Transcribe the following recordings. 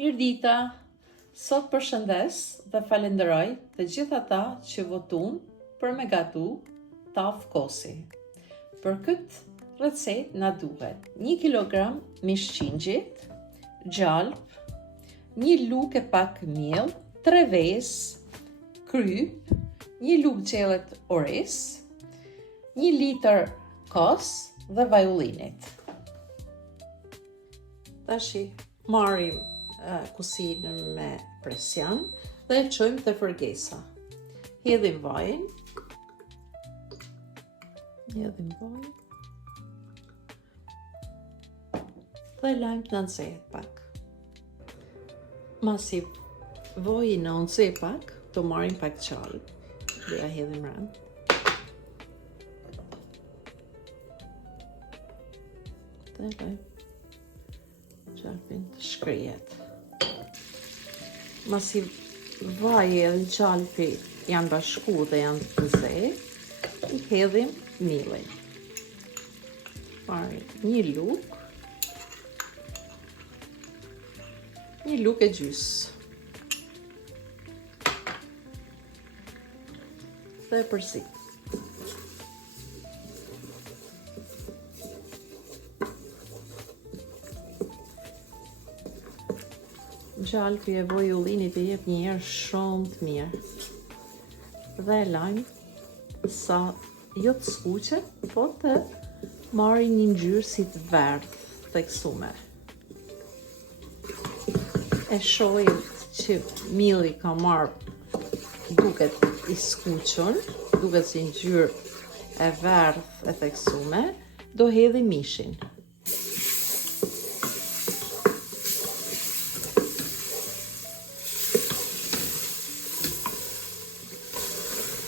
Mirdita, sot përshëndes dhe falenderoj të gjithë ata që votun për me gatu tavë kosi. Për këtë recet na duhet 1 kg mish qingjit, gjalp, 1 lugë e pak miell, 3 ves, kryp, 1 lugë gjellet oris, 1 litër kos dhe vaj ullinit. Tashi marrim kusinën me presion dhe e çojmë te fërgesa. Hedhim vajin. Dhe lajmë të nxehet pak. Masi voji në nxehet pak, do marrim pak qalp. Dhe ja hedhim rënd. Dhe lajmë qalpin të shkrijet. Masi vaji edhe qalpi janë bashku dhe janë të nxehtë, I hedhim millin. Marrim 1 lugë, 1 lugë e gjys. Dhe përzit. Gjalpi e vaj ullinit e jep një erë shumë të mirë. Dhe e lajmë sa jo të skuqet, po të marrë një ngjyrë si të verdhë theksume. E shohim që milli ka marrë duket I skuqur, duket si ngjyrë e verdhë e theksume, do hedhim mishin.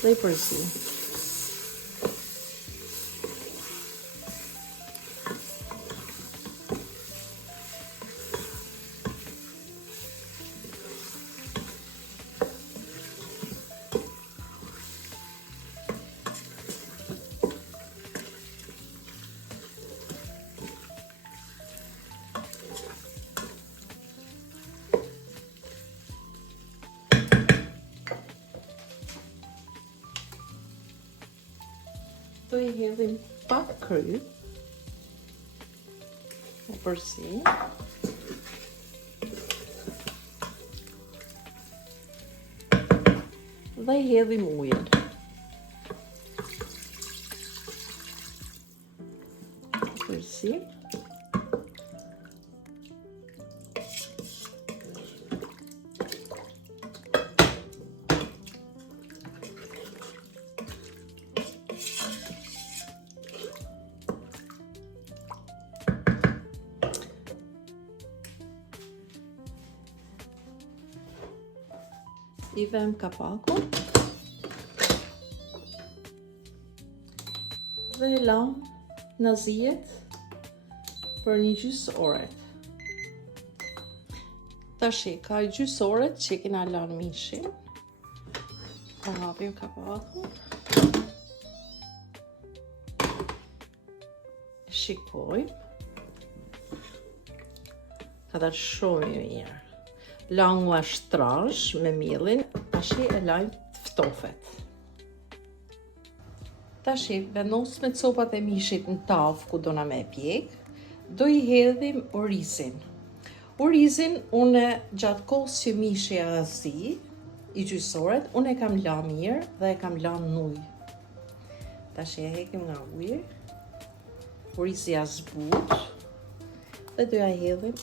Dhe I përzim. Do I hedhim pak kryp, e përzim. Dhe I hedhim ujin. Përzim. I vëm kapakun dhe e lam në zihet për një gjysë ore. Tashi ka gjysë ore që kena lanë mishin. Pa hapim kapakun. Shikojmë. Ka dalë shumë mirë. Langu është trash me mielin, tashi e lajmë të ftofet. Tashi vendos me copat e mishit në tavë ku do na me pjek, do I hedhim orizin. Orizin une gjatë kohës që mishi e zi, I gjysoret, une e kam la mirë dhe e kam la në ujë. Tashi e hekim nga ujë, orizi ja zbut, dhe do ja hedhim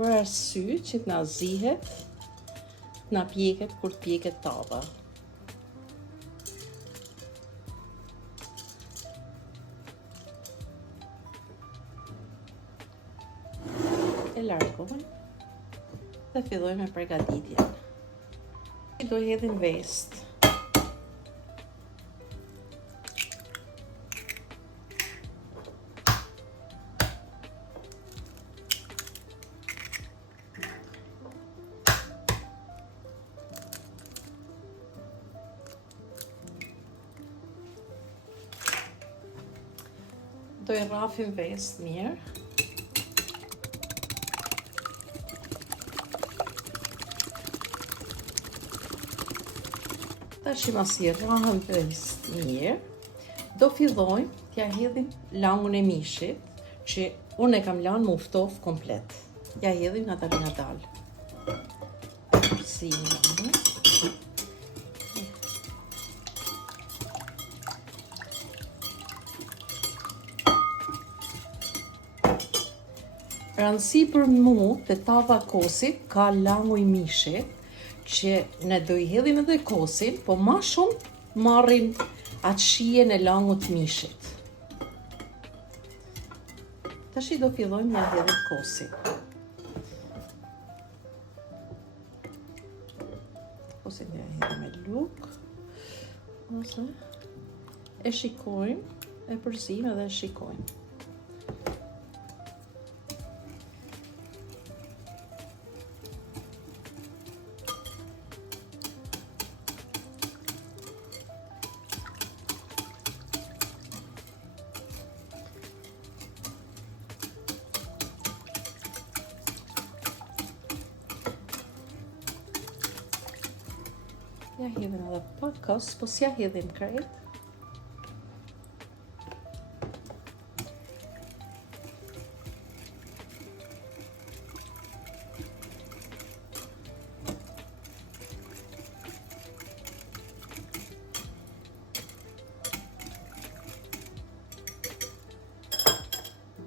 për arsye që t'na zihet, t'na pjeket kur t'pjeket tava. E largojmë dhe fillojmë me përgatitjen. Do hedhim vest. Do i rrafim ves mirë. Tash masi i rrahëm ves mirë, do fillojmë t'ja hedhim langun e mishit, që unë e kam lanë më uftof komplet. Ja hedhim nga dal. Si langun. Rëndësi për mu të tava kosit ka langu i mishit, që ne do i hedhim edhe kosin, po ma shumë marrim atë shijen e langut mishit. Tashi do fillojmë ja hedhim kosin. Kosin ja hedhim me luk, ose e shikojmë, e përzim edhe e shikojmë. Ja hedhim edhe pak kos, po s'ja hedhim krejt.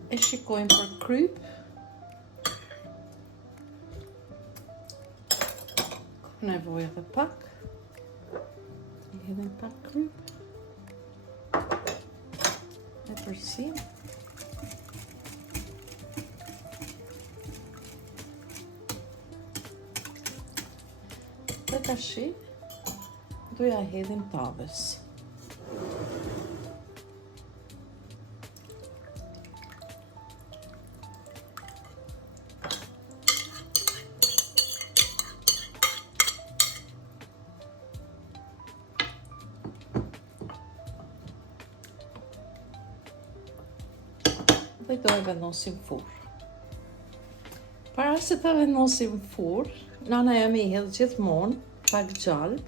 E shikojmë për kryp. Ka nevojë edhe pak. I hedhim pak kryp. E përsim. Dhe tashi do ja hedhim tavës. Dhe do e vendosim furr. Para se ta vendosim furr, nana jam i hedh gjithmonë pak gjallë.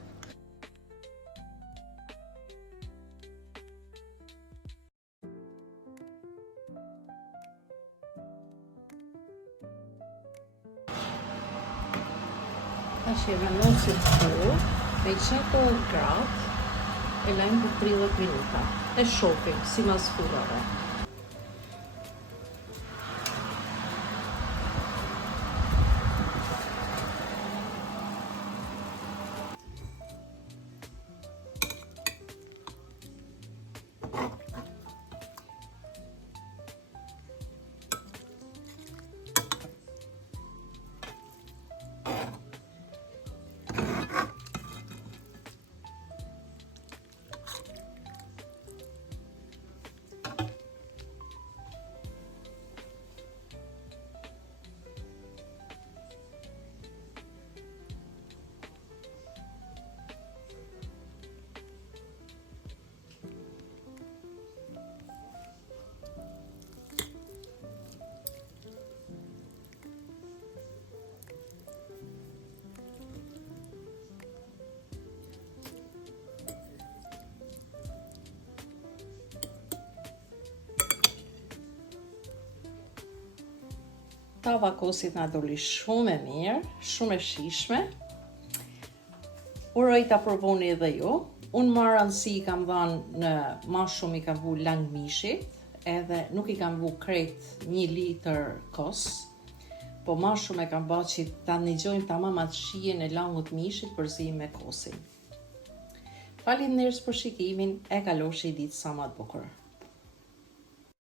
Tash e vendosim furr me 180 gradë, e lajmë për 30 minuta. E shohim sipas furrave. Tava kosit na doli shumë e mirë, shumë e shijshme. Uroj ta provoni edhe ju. Unë më rëndësi i kam dhënë në ma shumë i kam vu lang mishit, edhe nuk i kam vu krejt 1 litër kos, po ma shumë e kam bërë që ta ndëgjojmë tamam atë shijen e langut mishit përzim me kosin. Faleminderit për shikimin, e kaloshi ditë sa më të bukur.